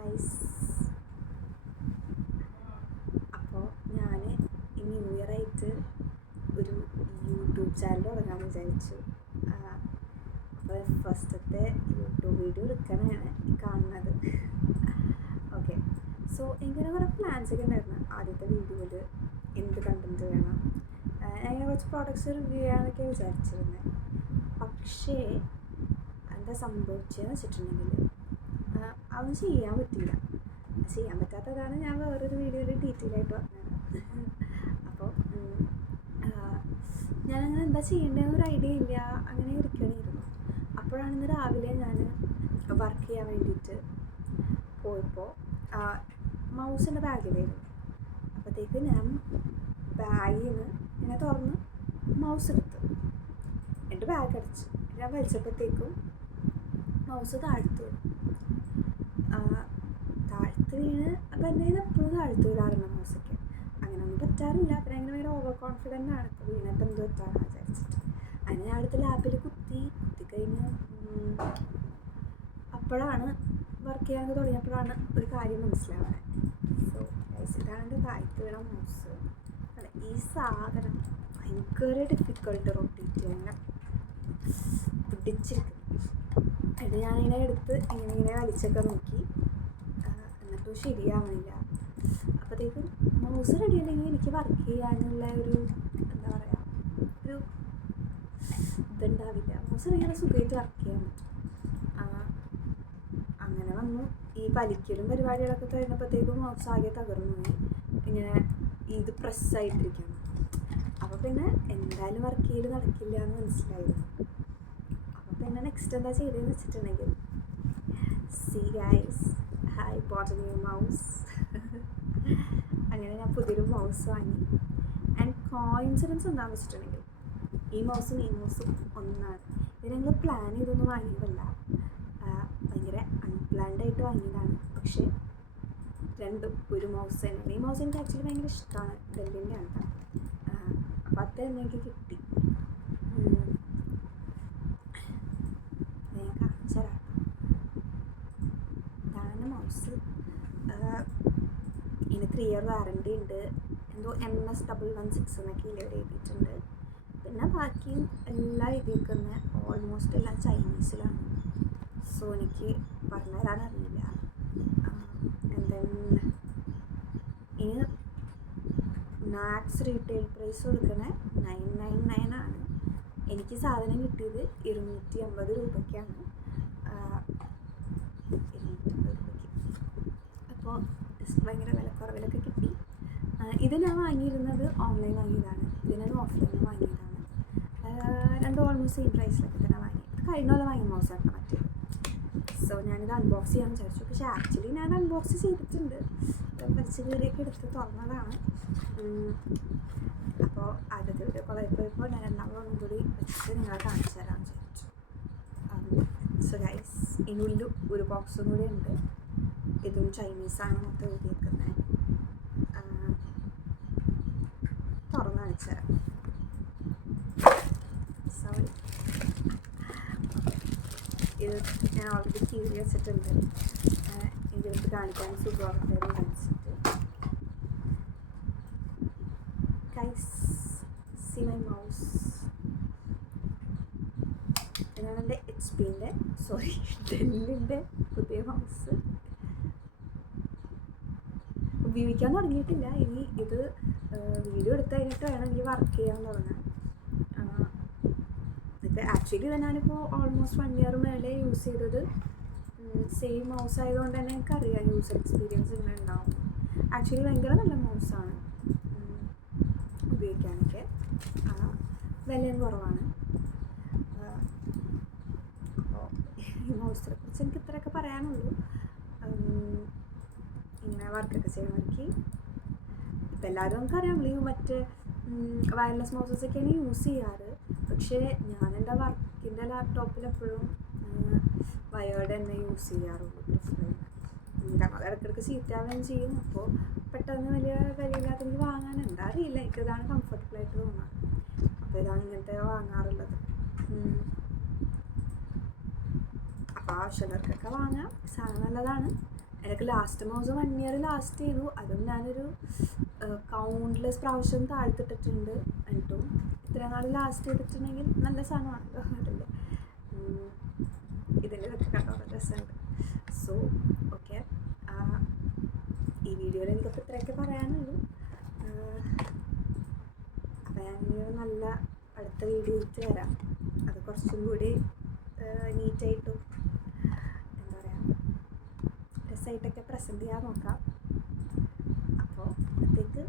Guys, അപ്പോൾ ഞാൻ ഈ ന്യൂ ഇയർ ആയിട്ട് ഒരു യൂട്യൂബ് ചാനൽ തുടങ്ങാമെന്ന് വിചാരിച്ചു. അപ്പോൾ ഫസ്റ്റത്തെ യൂട്യൂബ് വീഡിയോ എടുക്കണതാണ് ഈ കാണുന്നത്. ഓക്കെ, സോ എനിക്കൊരു കുറേ പ്ലാൻസ് ഒക്കെ ഉണ്ടായിരുന്നു. ആദ്യത്തെ വീഡിയോയിൽ എന്ത് കണ്ടൻറ്റ് വേണം, ഞാൻ കുറച്ച് പ്രോഡക്റ്റ്സ് റിവ്യൂ ചെയ്യാനൊക്കെ വിചാരിച്ചിരുന്നത്. പക്ഷേ എന്താ സംഭവിച്ചതെന്ന് വെച്ചിട്ടുണ്ടെങ്കിൽ അതൊന്നും ചെയ്യാൻ പറ്റില്ല. ചെയ്യാൻ പറ്റാത്തതാണ് ഞാൻ വേറൊരു വീഡിയോയിൽ ഡീറ്റെയിൽ ആയിട്ട് പറഞ്ഞത്. അപ്പോൾ ഞാനങ്ങനെ എന്താ ചെയ്യേണ്ടതെന്നൊരു ഐഡിയ ഇല്ല, അങ്ങനെ ഇരിക്കണമായിരുന്നു. അപ്പോഴാണ് ഇന്ന് രാവിലെ ഞാൻ വർക്ക് ചെയ്യാൻ വേണ്ടിയിട്ട് പോയപ്പോൾ മൗസിൻ്റെ ബാഗിലായിരുന്നു. അപ്പോഴത്തേക്ക് ഞാൻ ബാഗിൽ നിന്ന് ഇങ്ങനെ തുറന്ന് മൗസ് എടുത്തു, എൻ്റെ ബാഗ് അടിച്ചു. ഞാൻ വലിച്ചപ്പോഴത്തേക്കും മൗസ് താഴ്ത്തു വീണ്. അപ്പോൾ എൻ്റെ കയ്യിൽ എപ്പോഴും താഴ്ത്തു വീഴാറുണ്ട് മൗസൊക്കെ. അങ്ങനെയൊന്നും പറ്റാറില്ല. പിന്നെ അങ്ങനെ ഭയങ്കര ഓവർ കോൺഫിഡൻ്റ് ആണ്. ഇപ്പോൾ വീണപ്പോൾ എന്ത് പറ്റാമെന്ന് വിചാരിച്ചിട്ട് അങ്ങനെ ഞാൻ അടുത്ത ലാപ്പിൽ കുത്തിക്കഴിഞ്ഞ് അപ്പോഴാണ് വർക്ക് ചെയ്യാനൊക്കെ തുടങ്ങിയപ്പോഴാണ് ഒരു കാര്യം മനസ്സിലാവുന്നത്. സോ ഇതാണ് എൻ്റെ താഴ്ത്തു വീണ മൗസ്. ഈ സാധനം ഭയങ്കര ഡിഫിക്കൾട്ട് റൊട്ടേറ്റ് ചെയ്യാൻ പിടിച്ചിരിക്കും. അത് ഞാനിങ്ങനെ എടുത്ത് ഇങ്ങനെ വലിച്ചൊക്കെ നോക്കി, എന്നിട്ടും ശരിയാവണില്ല. അപ്പോഴത്തേക്കും മൗസ് റെഡി അല്ലെങ്കിൽ എനിക്ക് വർക്ക് ചെയ്യാനുള്ള ഒരു എന്താ പറയുക, ഒരു ഇതുണ്ടാവില്ല. മൗസ് ഇങ്ങനെ സുഖമായിട്ട് വർക്ക് ചെയ്യാൻ പറ്റും. അങ്ങനെ വന്നു. ഈ വലിക്കലും പരിപാടികളൊക്കെ കഴിഞ്ഞപ്പോഴത്തേക്കും മൗസ് ആകെ തകർന്നു പോയി. ഇങ്ങനെ ഇത് പ്രസ്സായിട്ടിരിക്കണം. അപ്പോൾ പിന്നെ എന്തായാലും വർക്ക് ചെയ്യൽ നടക്കില്ല എന്ന് മനസ്സിലായിരുന്നു. അപ്പോൾ പിന്നെ നെക്സ്റ്റ് എന്താ ചെയ്തതെന്ന് വെച്ചിട്ടുണ്ടെങ്കിൽ, C guys, I boat A new mouse. അങ്ങനെ ഞാൻ പുതിയൊരു മൗസ് വാങ്ങി. ആൻഡ് കോയിൻസിഡൻസ് എന്താണെന്ന് വെച്ചിട്ടുണ്ടെങ്കിൽ, ഈ മൗസും ഒന്നാണ്. ഇത് ഞങ്ങൾ പ്ലാൻ ചെയ്തൊന്നും വാങ്ങിയതല്ല, ഭയങ്കര അൺപ്ലാൻഡ് ആയിട്ട് വാങ്ങിയതാണ്. പക്ഷേ രണ്ടും ഒരു മൗസ് തന്നെയാണ്. ഈ മൗസ് എനിക്ക് ആക്ച്വലി ഭയങ്കര ഇഷ്ടമാണ്, ഡെല്ലിൻ്റെ ആണ്. അപ്പോൾ അത് തന്നെ എനിക്ക് കിട്ടി. ഞാൻ കാണിച്ചു തരാം. ഇതാണ് മൗസ്. ഇതിന് 3 year വാറണ്ടി ഉണ്ട്. എന്തോ MS1116 എന്നൊക്കെ ഇതിൽ എഴുതിയിട്ടുണ്ട്. പിന്നെ ബാക്കിയും എല്ലാം എഴുതിയിരിക്കുന്ന ഓൾമോസ്റ്റ് എല്ലാം ചൈനീസിലാണ്. സോ എനിക്ക് പറഞ്ഞു തരാൻ അറിയില്ല. ഇനി മാക്സ് റീറ്റെയിൽ പ്രൈസ് കൊടുക്കുന്നത് 999 ആണ്. എനിക്ക് സാധനം കിട്ടിയത് 250 രൂപയ്ക്കാണ്. 250 രൂപയ്ക്ക്. അപ്പോൾ ഭയങ്കര വിലക്കുറവിലൊക്കെ കിട്ടി. ഇത് ഞാൻ വാങ്ങിയിരുന്നത് ഓൺലൈൻ വാങ്ങിയതാണ്, ഇത് ഞാൻ ഓഫ്ലൈനിൽ വാങ്ങിയതാണ്. രണ്ടും ഓൾമോസ്റ്റ് സെയിം പ്രൈസിലൊക്കെ തന്നെ വാങ്ങി. ഇത് കഴിഞ്ഞ പോലെ വാങ്ങിയ മൗസാണ് മറ്റേ. സോ ഞാനിത് അൺബോക്സ് ചെയ്യാൻ വിചാരിച്ചു. പക്ഷേ ആക്ച്വലി ഞാൻ അൺബോക്സ് ചെയ്തിട്ടുണ്ട്, വലിച്ച് കീറിയൊക്കെ എടുത്ത് തുറന്നതാണ്. അപ്പോൾ ആദ്യത്തെ വീഡിയോ കുഴപ്പമായപ്പോൾ ഞാൻ രണ്ടാമതൊന്നും കൂടി വെച്ച് നിങ്ങളെ കാണിച്ചു തരാമെന്ന് വിചാരിച്ചു. സോ ഗൈസ്, ഇതിനുള്ളിൽ ഒരു ബോക്സും കൂടി ഉണ്ട്. ഇതും ചൈനീസാണ് മൊത്തം എഴുതിയിരിക്കുന്നത്. തുറന്ന് കാണിച്ചു തരാം. സോറി, ഇത് ഞാൻ ഓൾറെഡി കീറി വെച്ചിട്ടുണ്ട്. ഇതിനകത്ത് കാണിക്കാൻ സുഖമാകട്ടെ കാണിച്ചിട്ട്. Guys, C my mouse. ഇതാണ് എൻ്റെ ഡെല്ലിൻ്റെ പുതിയ മൗസ്. ഉപയോഗിക്കാൻ തുടങ്ങിയിട്ടില്ല. ഇനി ഇത് വീഡിയോ എടുത്ത് കഴിഞ്ഞിട്ട് വേണം എനിക്ക് വർക്ക് ചെയ്യാൻ തുടങ്ങാൻ. ഇത് ആക്ച്വലി ഞാനിപ്പോൾ ഓൾമോസ്റ്റ് 1 year മേലെ യൂസ് ചെയ്തത്. സെയിം മൗസ് ആയതുകൊണ്ട് തന്നെ എനിക്കറിയാം യൂസർ എക്സ്പീരിയൻസ് ഇങ്ങനെ ഉണ്ടാവും. ആക്ച്വലി ഭയങ്കര നല്ല മൗസാണ് ഉപയോഗിക്കാനൊക്കെ. വിലയും കുറവാണ്. അപ്പോൾ ഈ മൗസിനെ കുറിച്ച് എനിക്ക് ഇത്രയൊക്കെ പറയാനുള്ളൂ. ഇങ്ങനെ വർക്കൊക്കെ ചെയ്യുന്നവർക്ക് ഇപ്പം എല്ലാവരും നമുക്കറിയാം, മറ്റ് വയർലെസ് മൗസസൊക്കെയാണ് യൂസ് ചെയ്യാറ്. പക്ഷേ ഞാൻ എൻ്റെ വർക്കിൻ്റെ ലാപ്ടോപ്പിൽ എപ്പോഴും വയേർഡ് തന്നെ യൂസ് ചെയ്യാറുള്ളൂ, പ്രിഫർ ചെയ്യുന്നത്. കാരണം അത് ഇടയ്ക്കിടയ്ക്ക് ചീത്തയാവുകയും ചെയ്യും. അപ്പോൾ പെട്ടെന്ന് വലിയ വിലയില്ലാത്ത എനിക്ക് വാങ്ങാൻ എന്താ അറിയില്ല, എനിക്കിതാണ് കംഫർട്ടബിളായിട്ട് തോന്നാറ്. അപ്പോൾ ഇതാണ് ഇങ്ങനത്തെ വാങ്ങാറുള്ളത്. അപ്പോൾ ആവശ്യമുള്ളവർക്കൊക്കെ വാങ്ങാം, സാധനം നല്ലതാണ്. എനിക്ക് ലാസ്റ്റ് മാസം 1 ഇയർ ലാസ്റ്റ് ചെയ്തു. അതും ഞാനൊരു കൗണ്ട്ലെസ് പ്രാവശ്യം താഴ്ത്തിട്ടിട്ടുണ്ട്. എന്നിട്ടും ഇത്ര നാൾ ലാസ്റ്റ് ചെയ്തിട്ടുണ്ടെങ്കിൽ നല്ല സാധനമാണല്ലോ അതിൻ്റെ. ഇതിൻ്റെ ഇതൊക്കെ കണ്ടോ രസമുണ്ട്. സോ ഓക്കെ, ഈ വീഡിയോയിൽ എനിക്കപ്പോൾ ഇത്രയൊക്കെ പറയാനുള്ളൂ. അപ്പോൾ ഞാൻ നല്ല അടുത്ത വീഡിയോ ഇട്ട് തരാം. അത് കുറച്ചും കൂടി നീറ്റായിട്ടും എന്താ പറയുക രസമായിട്ടൊക്കെ പ്രസൻറ്റ് ചെയ്യാൻ നോക്കാം. അപ്പോൾ അപ്പോഴത്തേക്ക്